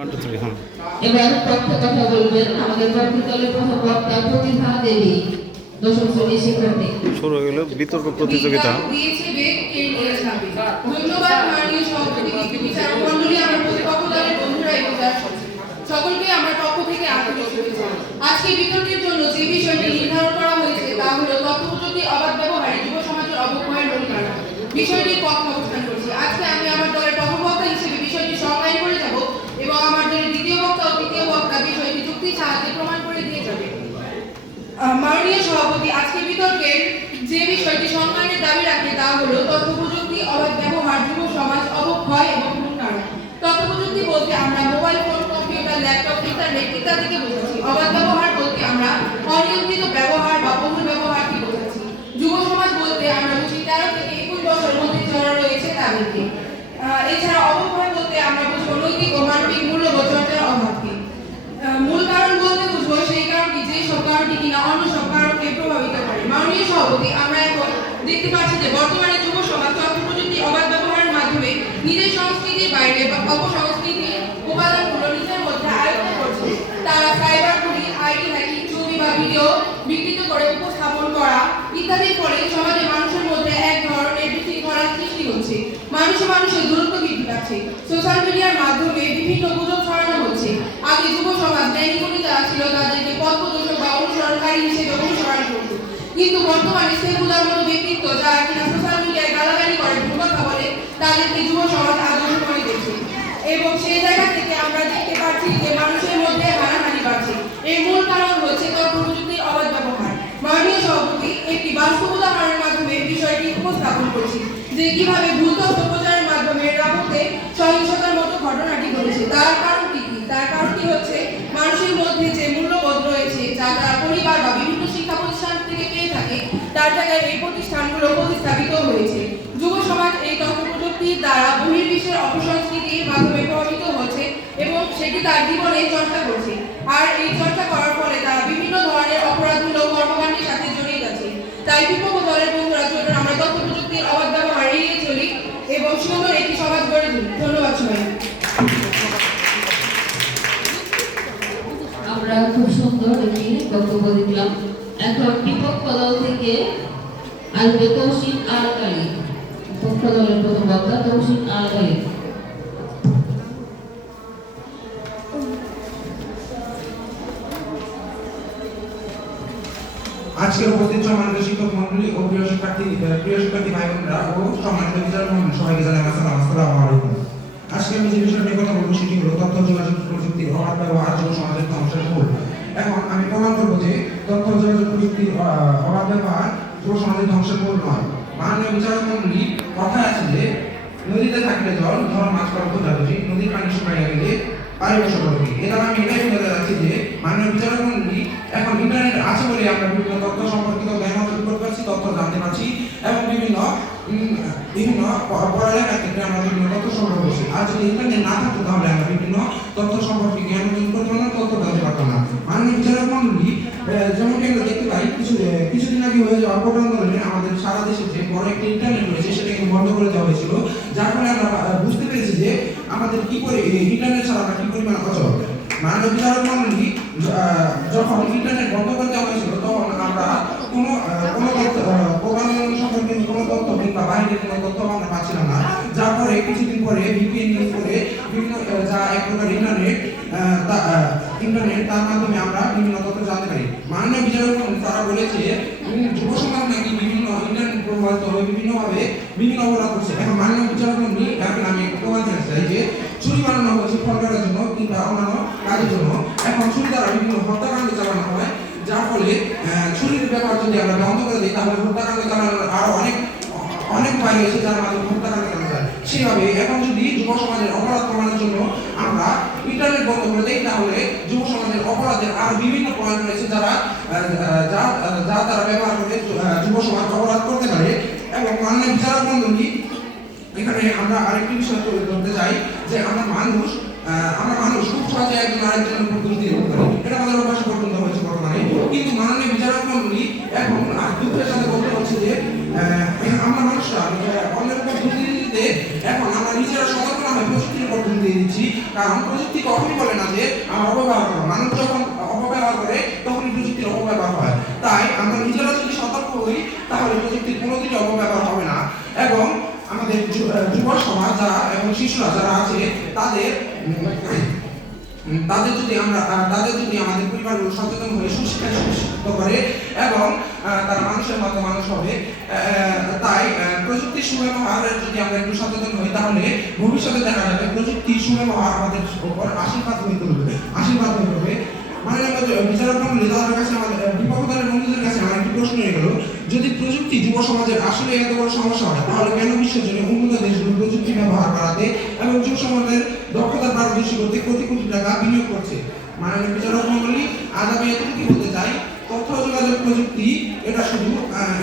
এবার পক্ষে কথা বলবেন আমাদের পক্ষে দলের প্রথম বক্তা প্রতিভা দেবী দশম শ্রেণির শিক্ষার্থী। শুরু হয়ে গেল বিতর্ক প্রতিযোগিতা। দিয়েছে বেগ কে নিয়ে যাবে ধন্যবাদ মাননীয় সভাপতি বিচারক মণ্ডলী আমার প্রতিপক্ষ দলের বন্ধুরা এবং সকলকে আমার পক্ষ থেকে আন্তরিক শুভেচ্ছা। আজকে বিতর্কের জন্য যে বিষয়টি নির্ধারণ করা হয়েছে তা হলো তথ্য অবাধ ব্যবহারে যুব সমাজের অবক্ষয়ের কারণ বিষয়টির পক্ষে অবস্থান করছি আজকে আমি আমার দলের প্রথম বক্তা হিসেবে বিষয়টি সংজ্ঞায়ন করে যাব এবং আমার দলের দ্বিতীয় বক্তা ও তৃতীয় বক্তা বিষয়টি যুক্তির সাহায্যে প্রমাণ করে দিয়ে যাবে আহ, মাননীয় সভাপতি আজকে বিতর্কের যে বিষয়টি সম্মানের দাবি রাখে তা হলো তথ্য প্রযুক্তি অবাধ ব্যবহার, যুব সমাজ অবক্ষয় এবং উন্নয়ন। তথ্য প্রযুক্তি বলতে আমরা mobile phone computer laptop internet ইত্যাদিকে বোঝাচ্ছি অবাধ ব্যবহার বলতে আমরা অনিয়ন্ত্রিত ব্যবহার বা বহুল ব্যবহারকে বোঝাচ্ছি যুব সমাজ বলতে আমরা বুঝি তেরো থেকে একুশ বছরের মধ্যে যারা রয়েছে তাদেরকে আহ, এছাড়া অবক্ষয় বলতে আমরা বুঝব নৈতিক ও মানবিক মূল্যবোধ চর্চার অভাবকে আহ, মূল কারণ বলতে বুঝব সেই কারণটি যে সব কারণকে প্রভাবিত করে। মাননীয় সভাপতি, আমরা এখন দেখতে পাচ্ছি যে বর্তমানে যুব সমাজ তথ্য প্রযুক্তি অবাধ ব্যবহারের মাধ্যমে নিজের সংস্কৃতির বাইরে বা অপসংস্কৃতির উপাদানগুলো নিজের মধ্যে আয়ত্ত করছে। তারা সাইবার বুলি আইডি হ্যাকিং ছবি বা ভিডিও বিকৃত করে উপস্থাপন করা ইত্যাদির ফলে সমাজে মানুষের মধ্যে এক ধরনের বিশৃঙ্খলার সৃষ্টি হচ্ছে। মানুষে মানুষের দূরত্ব বৃদ্ধি পাচ্ছে। সোশ্যাল মিডিয়ার মাধ্যমে বিভিন্ন গুজব ছড়ানো হচ্ছে। আগে যুব সমাজ জ্ঞানীগুলি যারা ছিল তাদেরকে পথ প্রদর্শক বা অনুসরণকারী হিসেবে অনুসরণ করত কিন্তু বর্তমানে সেগুলোর মতো ব্যক্তিত্ব যারা কিনা সোশ্যাল মিডিয়ায় গালাগালি করে কথা বলে, তাদেরকে যুব সমাজ আদর্শ করে দেখছে। এবং সেই জায়গা থেকে আমরা দেখতে পাচ্ছি যে মানুষের মধ্যে হানাহানি বাড়ছে। এর মূল কারণ হচ্ছে তথ্য প্রযুক্তির অবাধ ব্যবহার। মাননীয় সভাপতি একটি বাস্তব উদাহরণের মাধ্যমে বিষয়টি উপস্থাপন করছি, যে কীভাবে ভুল তথ্য প্রচারের মাধ্যমে রাবতে সহিংসতার মতো ঘটনাটি ঘটেছে। তার কারণটি কি তার কারণটি হচ্ছে, মানুষের মধ্যে যে মূল্যবোধ রয়েছে, যা তারা পরিবার বা বিভিন্ন শিক্ষা প্রতিষ্ঠান থেকে পেয়ে থাকে তার জায়গায় এই প্রতিষ্ঠানগুলো প্রতিস্থাপিত হয়েছে। যুব সমাজ এই তথ্য প্রযুক্তির দ্বারা বহির্বিশ্বের অপসংস্কৃতির মাধ্যমে প্রভাবিত হচ্ছে এবং সেটি তার জীবনে চর্চা করছে। আর এই চর্চা করার ফলে তারা বিভিন্ন ধরনের অপরাধমূলক কর্মকাণ্ডের সাথে জড়িয়ে যাচ্ছে। তাই বিপক্ষ দলের বন্ধুরা, চলুন আমরা তথ্য প্রযুক্তির অবাধ ব্যবহার এড়িয়ে চলি এবং সুন্দর একটি সমাজ গড়ে তুলি। ধন্যবাদ সবাই আমরা খুব সুন্দর একটি বক্তব্য এখন বিপক্ষ দল থেকে আসবে তৌসিফ আল কালী পক্ষ দলের প্রথম বক্তা তৌসিফ আল কালী আজকের উপস্থিত সম্মানিত শিক্ষক মন্ডলী ও প্রিয় শিক্ষার্থী প্রিয় শিক্ষার্থী ভাই বোনেরা ও সম্মানিত বিচারক মন্ডলী, সবাইকে জানাই আসসালাম আলাইকুম। আজকে আমি যে বিষয় নিয়ে কথা বলব সেটি হলো তথ্য, যোগাযোগ প্রযুক্তির অবাধ ব্যবহার যুব সমাজের ধ্বংসের মূল এখন আমি প্রমাণ করব যে তথ্য যোগাযোগ প্রযুক্তির আহ, অবাধ ব্যবহার যুব সমাজের ধ্বংসের মূল নয় মাননীয় বিচারক মন্ডলী কথা আছে যে নদীতে থাকলে জল ধর মাছ করা খোঁজাখুঁজি নদীর পানি শুকাইয়া গেলে পানি বসে পড়বে এ আমি এটাই বলতে যাচ্ছি যে মাননীয় বিচারক মন্ডলী এখন ইন্টারনেট আছে বলে আমরা বিভিন্ন তথ্য সম্পর্কিত জ্ঞান অর্জন করতে পারছি তথ্য জানতে পারছি এবং বিভিন্ন বিভিন্ন প- পড়ালেখার ক্ষেত্রে আমরা বিভিন্ন তথ্য সংগ্রহ করছি। আর যদি ইন্টারনেট না থাকতো তাহলে আমরা বিভিন্ন তথ্য সম্পর্কে জ্ঞান অর্জন করতে তথ্য জানতে পারতাম না মাননীয় বিচারক মন্ডলী যেমন আমরা দেখতে পাই, কিছু কিছুদিন আগে হয়ে যাওয়া কোটা আন্দোলনে আমাদের সারা দেশে যে বড় একটা ইন্টারনেট রয়েছে সেটাকে বন্ধ করে দেওয়া হয়েছিল। যার ফলে আমরা বুঝতে পেরেছি যে আমাদের কি করে ইন্টারনেট ছাড়া আমরা কি পরিমাণ অচল মাননীয় বিচারক মন্ডলী যখন ইন্টারনেট বন্ধ করে দেওয়া হয়েছিল, তখন আমরা কোনো কোনো তথ্য আহ, কোটা আন্দোলন সম্পর্কে কোনো তথ্য কিংবা বাইরের কোনো তথ্য আমরা পাচ্ছিলাম না। যার পরে কিছুদিন পরে ভিপিএন ইউজ করে বিভিন্ন যা এক প্রকার ইন্টারনেট ইন্টারনেট তার মাধ্যমে আমরা বিভিন্ন তথ্য জানতে পারি। মাননীয় বিচারক তারা বলেছে যুব সমাজ নাকি বিভিন্ন ইন্টারনেট প্রভাবিত হয়ে বিভিন্নভাবে বিভিন্ন অপরাধ করছে। এখন মাননীয় বিচারক এখন আমি প্রমাণ চাই যে ছুরি বানানো হয়েছে ফোন জন্য কিংবা অন্যান্য কাজের জন্য। এখন ছুরি দ্বারা বিভিন্ন হত্যাকাণ্ড চালানো হয়, যার ফলে ছুরির ব্যাপার যদি আমরা বন্ধ করে দিই, তাহলে হত্যাকাণ্ড চালানোর আরও অনেক অনেক উপায় রয়েছে যার মাধ্যমে হত্যাকাণ্ড চালানো যায় সেভাবে এখন যদি যুব সমাজের অপরাধ কমানোর জন্য আমরা ইন্টারনেট বন্ধ করে দিই, তাহলে যুব সমাজের অপরাধের আরও বিভিন্ন পয়েন্ট রয়েছে যারা যা তারা ব্যবহার করে যুব সমাজ অপরাধ করতে পারে। এবং মাননীয় বিচারক এখানে আমরা আরেকটি বিষয় তুলে ধরতে চাই, যে আমরা মানুষ আমরা মানুষ খুব সহজে একজন আরেকজনের উপর দিয়ে এটা আমাদের অভ্যাস পর্যন্ত হয়েছে বর্তমানে কিন্তু মাননীয় বিচারক মন্ডলী এখন দুঃখের সাথে বলতে হচ্ছে যে আমরা মানুষরা অন্যের দিতে এখন আমরা নিজেরা সতর্ক নামে প্রযুক্তির দোষ দিয়ে দিচ্ছি কারণ প্রযুক্তি কখনই বলে না যে, আমরা অপব্যবহার করো। মানুষ যখন অপব্যবহার করে, তখনই প্রযুক্তির অপব্যবহার হয়। তাই আমরা নিজেরা যদি সতর্ক হই, তাহলে প্রযুক্তির কোনোদিনই অপব্যবহার হবে না। এবং আমাদের যুব সমাজ যারা এবং শিশুরা যারা আছে, তাদের তাদের যদি আমরা তাদের যদি আমাদের পরিবারগুলো সচেতন হয়ে সুশিক্ষায় সুশিক্ষিত করে এবং তার মানুষের মতো মানুষ হবে তাই প্রযুক্তি প্রযুক্তির সুব্যবহারের যদি আমরা একটু সচেতন হই, তাহলে ভবিষ্যতে দেখা যাবে প্রযুক্তির সুব্যবহার আমাদের উপর আশীর্বাদ হয়ে তুলবে, আশীর্বাদ হয়ে মানে বিচারক মন্ডলী তাদের কাছে আমাদের বিপক্ষ দলের বন্ধুদের কাছে আমার একটি প্রশ্ন হয়ে গেল যদি প্রযুক্তি যুব সমাজের আসলে এত বড় সমস্যা হয়, তাহলে কেন বিশ্বের জন্য উন্নত দেশগুলো প্রযুক্তি ব্যবহার করাতে এবং যুব সমাজের দক্ষতা পারদর্শী করতে কোটি কোটি টাকা বিনিয়োগ করছে? মাননীয় বিচারক মন্ডলী, আজ আমি এতটুকু বলতে চাই যোগাযোগ প্রযুক্তি, এটা শুধু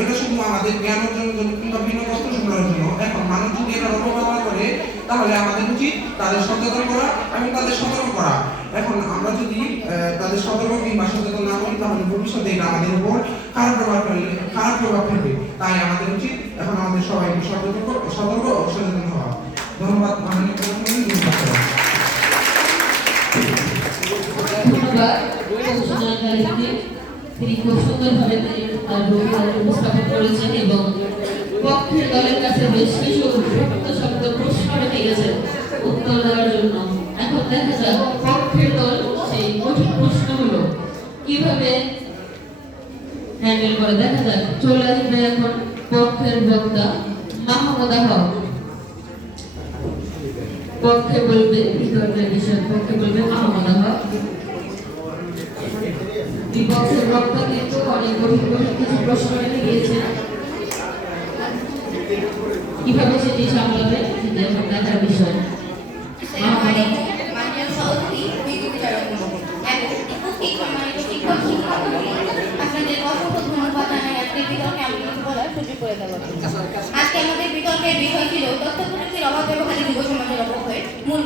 এটা শুধু আমাদের জ্ঞান অর্জনের জন্য কিংবা ভিন্ন তথ্য সংগ্রহের জন্য। এখন মানুষ যদি এটা অপব্যবহার করে, তাহলে আমাদের উচিত তাদের সচেতন করা এবং তাদের সতর্ক করা। এখন আমরা যদি তাদের সতর্ক কিংবা সচেতন না করি তাহলে ভবিষ্যতে এটা আমাদের উপর খারাপ প্রভাব ফেলবে, খারাপ প্রভাব ফেলবে। তাই আমাদের উচিত এখন আমাদের সবাইকে সতর্ক সতর্ক ও সচেতন হওয়া। ধন্যবাদ, মাননীয় ধন্যবাদ। তিনি খুব সুন্দরভাবে তার বক্তব্য উপস্থাপন করেছেন এবং পক্ষের দলের কাছে বেশ কিছু গুরুত্ব শব্দ প্রশ্ন রেখে গেছেন উত্তর দেওয়ার জন্য। এখন দেখা যাক পক্ষের দল সেই কঠিন প্রশ্নগুলো কীভাবে হ্যান্ডেল করে। দেখা যাক, চলে আসবে এখন পক্ষের বক্তা মাহমুদ আহম পক্ষে বলবে বিতর্কের বিষয়? পক্ষে বলবে মাহমুদ আহম বিপক্ষের বক্তা কিন্তু অনেক গভীর গভীর কিছু প্রশ্ন রেখে গিয়েছেন কীভাবে সেটি সামলাবে দেখার বিষয়। আপনাদের বিতর্কে বলার করে আজকে আমাদের বিষয় অভাব মূল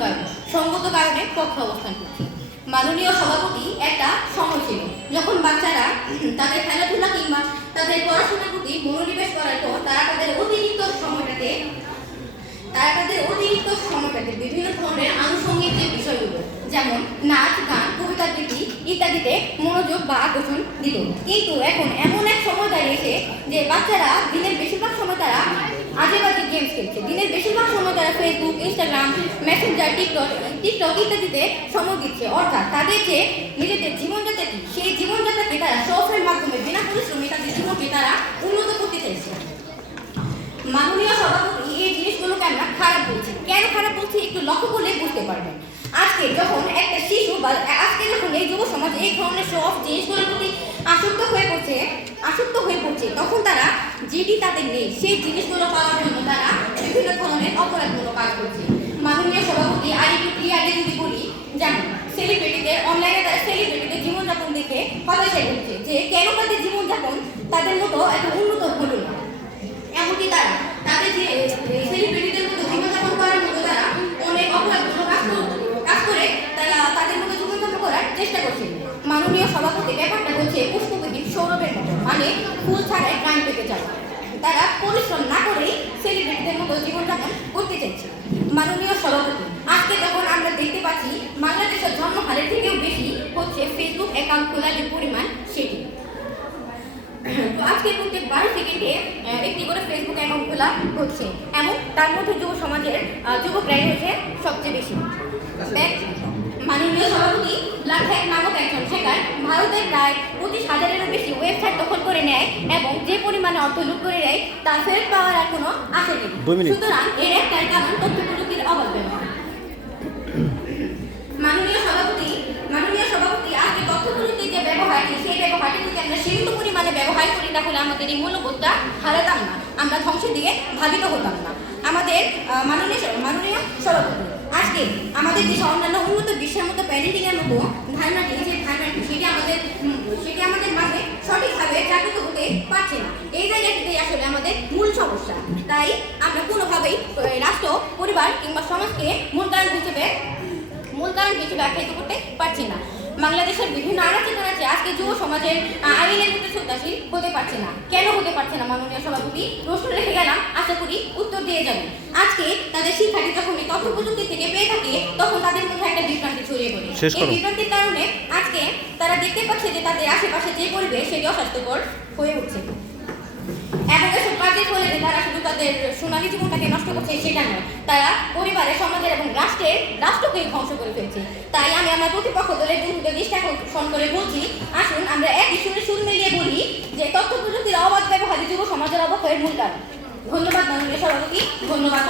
সঙ্গত কারণে অবস্থান মাননীয় সভাপতি একটা সময় ছিল। যখন বাচ্চারা তাদের খেলাধুলা কিংবা তাদের পড়াশোনার প্রতি মনোনিবেশ করার পর তারা তাদের অতিরিক্ত সময়টাতে তারা তাদের অতিরিক্ত সময়টাতে বিভিন্ন ধরনের আনুষঙ্গিক যে বিষয়গুলো, যেমন নাচ, গান, কবিতা আবৃত্তি ইত্যাদিতে মনোযোগ বা আকর্ষণ দিত। কিন্তু এখন এমন এক সময় দাঁড়িয়েছে যে বাচ্চারা দিনের বেশিরভাগ সময় তারা আজে বাজে গেমস খেলছে। দিনের বেশিরভাগ সময় তারা Facebook Instagram Messenger TikTok TikTok ইত্যাদিতে সময় দিচ্ছে। অর্থাৎ তাদের যে নিজেদের জীবনযাত্রাটি সেই জীবনযাত্রাকে তারা সফরের মাধ্যমে বিনা পরিশ্রমে তাদের জীবনকে তারা উন্নত করতে চাইছে। মাননীয় সভাপতি, এই জিনিসগুলোকে আমরা খারাপ বলছি? কেন খারাপ বলছি একটু লক্ষ্য করলে বুঝতে পারবেন। আজকে যখন একটা শিশু বা আজকে যখন এই যুব সমাজ এই ধরনের সব জিনিসগুলোর প্রতি আসক্ত হয়ে পড়ছে, আসক্ত হয়ে পড়ছে। তখন তারা যেটি তাদের নেই, সেই জিনিসগুলো পাওয়ার জন্য তারা বিভিন্ন ধরনের অপরাধমূলক কাজ করছে। মাননীয় সভাপতি আর একটু ক্লিয়ারলি যদি বলি যেমন সেলিব্রিটিদের অনলাইনে তারা সেলিব্রিটিদের জীবনযাপন দেখে হতাশায় হচ্ছে যে কেন তাদের জীবনযাপন তাদের মতো এত উন্নত হলো না এমনকি তারা তাদের যে সেলিব্রিটিদের মতো জীবনযাপন করার মতো তারা অনেক অপরাধমূলক কাজ কর- কাজ করে তারা তাদের মতো জীবনযাপন করার চেষ্টা করছে মাননীয় সভাপতি ব্যাপারটা হচ্ছে পুষ্পবিহীন সৌরভের মতো মানে ফুল ছাড়াই প্রাণ পেতে চায় তারা পরিশ্রম না করেই সেলিব্রিটিদের মতো জীবনযাপন করতে চাইছে মাননীয় সভাপতি আজকে যখন আমরা দেখতে পাচ্ছি বাংলাদেশের জন্মহারের থেকেও বেশি হচ্ছে ফেসবুক অ্যাকাউন্ট খোলার যে পরিমাণ সেটি তো আজকে প্রত্যেক বারো সেকেন্ডে একটি করে ফেসবুক অ্যাকাউন্ট খোলা হচ্ছে। এবং তার মধ্যে যুব সমাজের যুবকরাই হচ্ছে সবচেয়ে বেশি। মাননীয় সভাপতি লাখেক নামক একজন শেখার ভারতের প্রায় পঁচিশ হাজারেরও বেশি ওয়েবসাইট দখল করে নেয় এবং যে পরিমাণে অর্থ লুট করে নেয় তা ফেরত পাওয়ার আর কোনো আশা নেই। সুতরাং এর একটাই কারণ তথ্য প্রযুক্তির অভাব। মাননীয় সভাপতি মাননীয় সভাপতি আজকে তথ্য প্রযুক্তির যে সেই ব্যবহারটি যদি আমরা সীমিত পরিমাণে ব্যবহার করি, তাহলে আমাদের এই মূল্যবোধটা হারাতাম না। আমরা ধ্বংসের দিকে ধাবিত হতাম না। আমাদের মাননীয় মাননীয় সভাপতি, আজকে আমাদের দেশে অন্যান্য উন্নত বিশ্বের মতো প্যারেন্টিং এর মতো ধারণাটি যে ধারণাটি, সেটি আমাদের সেটি আমাদের মাঝে সঠিকভাবে জাগ্রত হতে পারছে না। এই জায়গাটিতে আসলে আমাদের মূল সমস্যা। তাই আমরা কোনোভাবেই রাষ্ট্র, পরিবার কিংবা সমাজকে মূল কারণ হিসেবে, মূল কারণ হিসেবে আখ্যায়িত করতে পারছি না। বাংলাদেশের বিভিন্ন আনাচে আছে আজকে যুব সমাজের আইনের প্রতি শ্রদ্ধাশীল হতে পারছে না। কেন হতে পারছে না মাননীয় সভাপতি? প্রশ্ন রেখে গেলাম আশা করি উত্তর দিয়ে যাবেন। আজকে তাদের শিক্ষাটি যখন এই তথ্য প্রযুক্তি থেকে পেয়ে থাকে তখন তাদের মধ্যে একটা বিভ্রান্তি ছড়িয়ে পড়ে। এই বিভ্রান্তির কারণে আজকে তারা দেখতে পাচ্ছে যে তাদের আশেপাশে যে পরিবেশ সেটি অস্বাস্থ্যকর হয়ে উঠছে। কাজে বলে যে তারা শুধু তাদের সোনালি জীবনটাকে নষ্ট করছে, সেটা নয়। তারা পরিবারের, সমাজের এবং রাষ্ট্রের, রাষ্ট্রকেই ধ্বংস করে ফেলছে। তাই আমি আমার প্রতিপক্ষ দলের বন্ধুদের দৃষ্টি আকর্ষণ করে বলছি, আসুন আমরা একই সুরে সুর মিলিয়ে বলি যে তথ্য প্রযুক্তির অবাধ ব্যবহারে যুব সমাজের অবক্ষয়ের মূল কারণ ধন্যবাদ, মাননীয় সভাপতি। ধন্যবাদ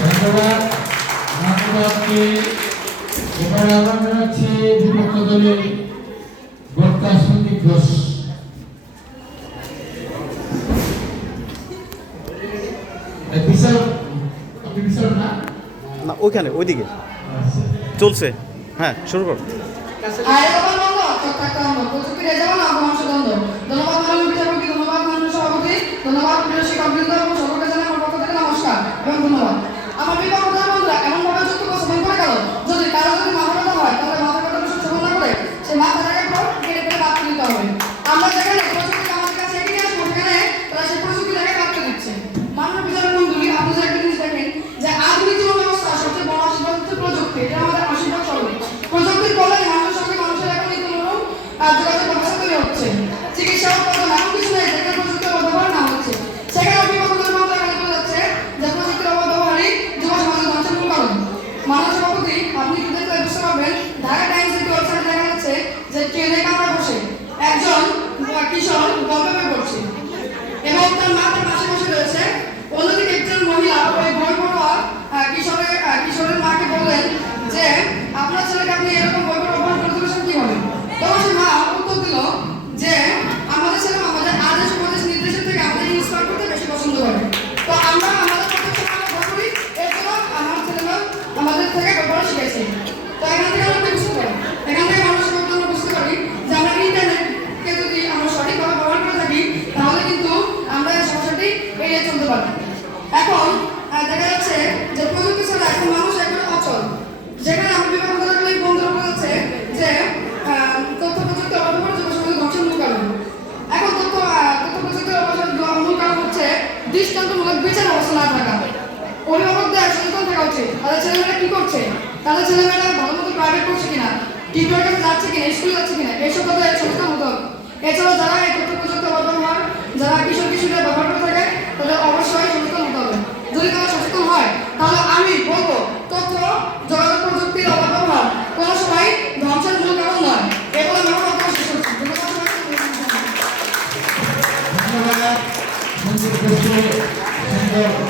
ধন্যবাদ। এখানে জানাচ্ছি বিপক্ষ দলের বক্তা সন্দীপ ঘোষ। না? ওইখানে ওইদিকে। চলছে। হ্যাঁ শুরু করো। আমার বিবাহ করছে? তাদের ছেলেমেয়েরা কি করছে? তাদের ছেলেমেয়েরা ভালো মতো প্রাইভেট করছে কিনা? টিউটর কাছে যাচ্ছে কিনা? স্কুলে যাচ্ছে কিনা? এইসব কথা এই সংস্থা হতো এছাড়া যারা এই তথ্য প্রযুক্তি হয়, যারা কিশোর কিশোরের ব্যবহার করে থাকে, তাদের অবশ্যই সচেতন হতে হবে। যদি তারা সচেতন হয়, তাহলে আমি বলব, তথ্য, যোগাযোগ প্রযুক্তির অপব্যবহার ব্যবহার, কোনো সময় ধ্বংসের মূল কারণ নয়। এগুলো ব্যবহার ধন্যবাদ।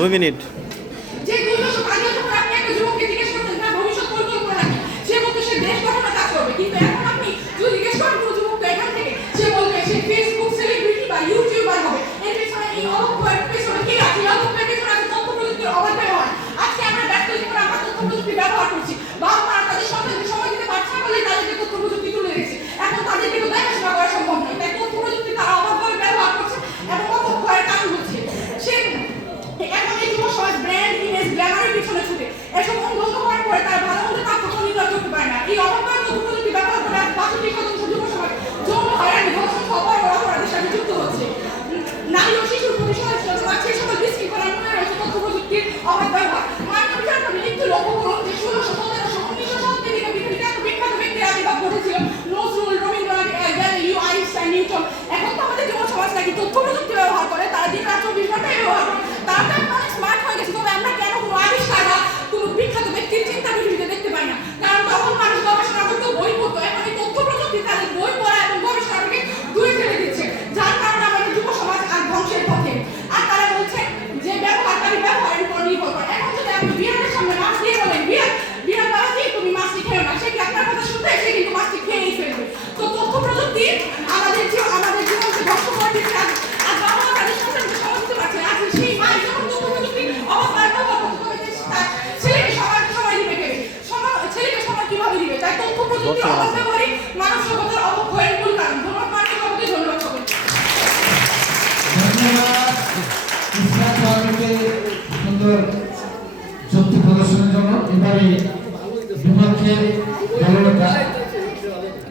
eliminate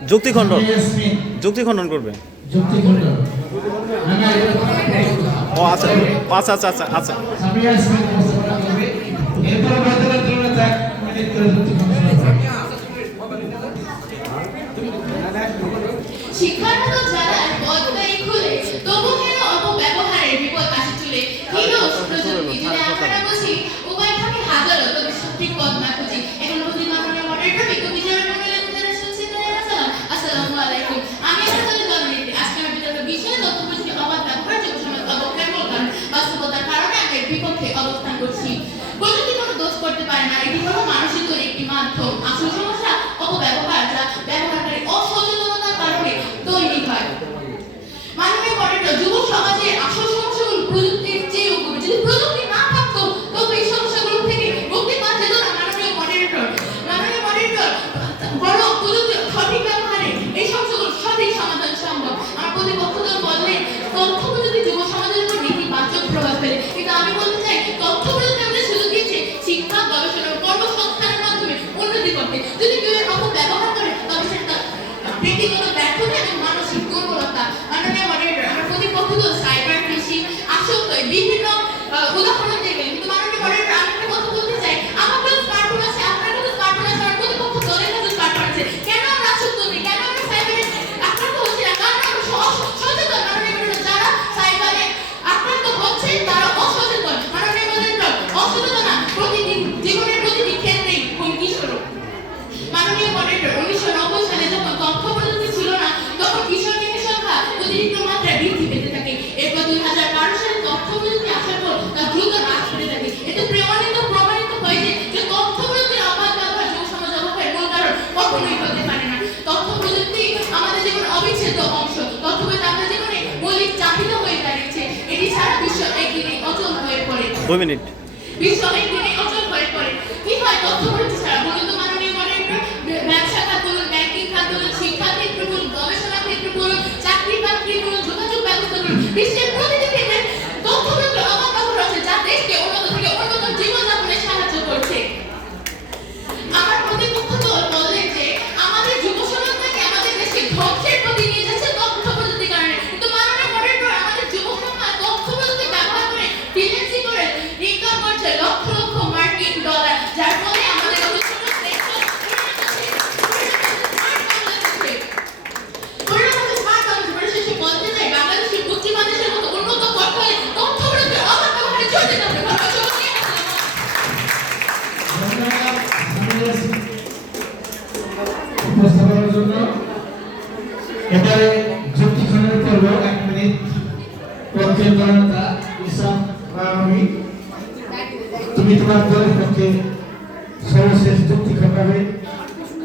যুক্তি খণ্ডন যুক্তি খণ্ডন করবে। ও আচ্ছা। আচ্ছা আচ্ছা আচ্ছা আচ্ছা। 出什么界？Two minutes.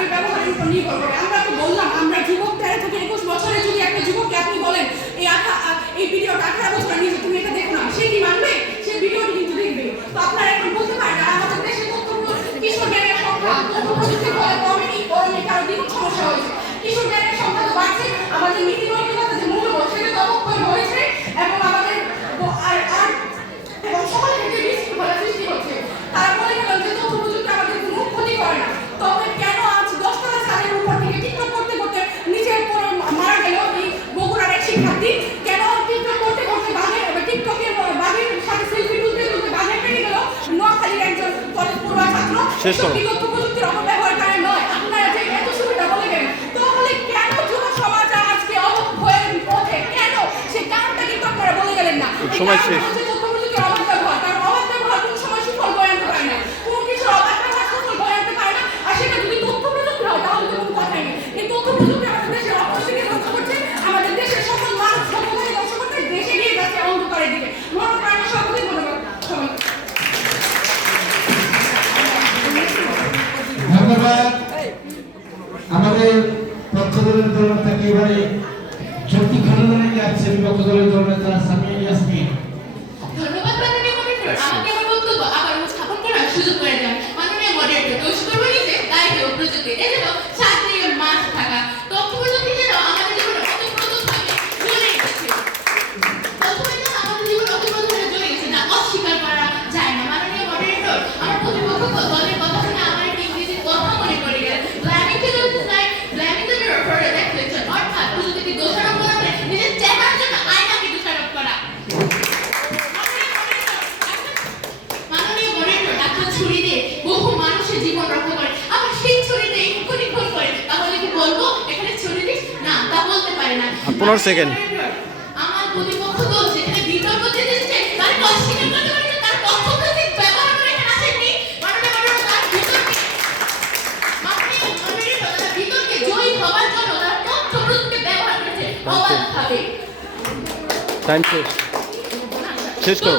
ওই ব্যবহারের উপর নির্ভর করে। আমরা তো বললাম, আমরা যুবক থেকে, একুশ বছরে যদি একটা যুবককে আপনি বলেন, এই আঠা এই ভিডিওটা আঠারো বছর নিয়েছে তুমি এটা দেখো না। সে কি মানবে? সে ভিডিওটি কিন্তু দেখবে। তো আপনারা এখন বলতে পারেন আমাদের দেশে তথ্য কিশোর জ্ঞানের সংখ্যা তথ্য প্রযুক্তির ফলে কমেনি, বরং এটা আরও দ্বিগুণ সমস্যা শেষ সময় শেষ। দলের থেকে এবারে যৌক্তিক যাচ্ছে বিপক্ষ দলের দলরা ফোর সেকেন্ড টাইম শেষ শেষ করো।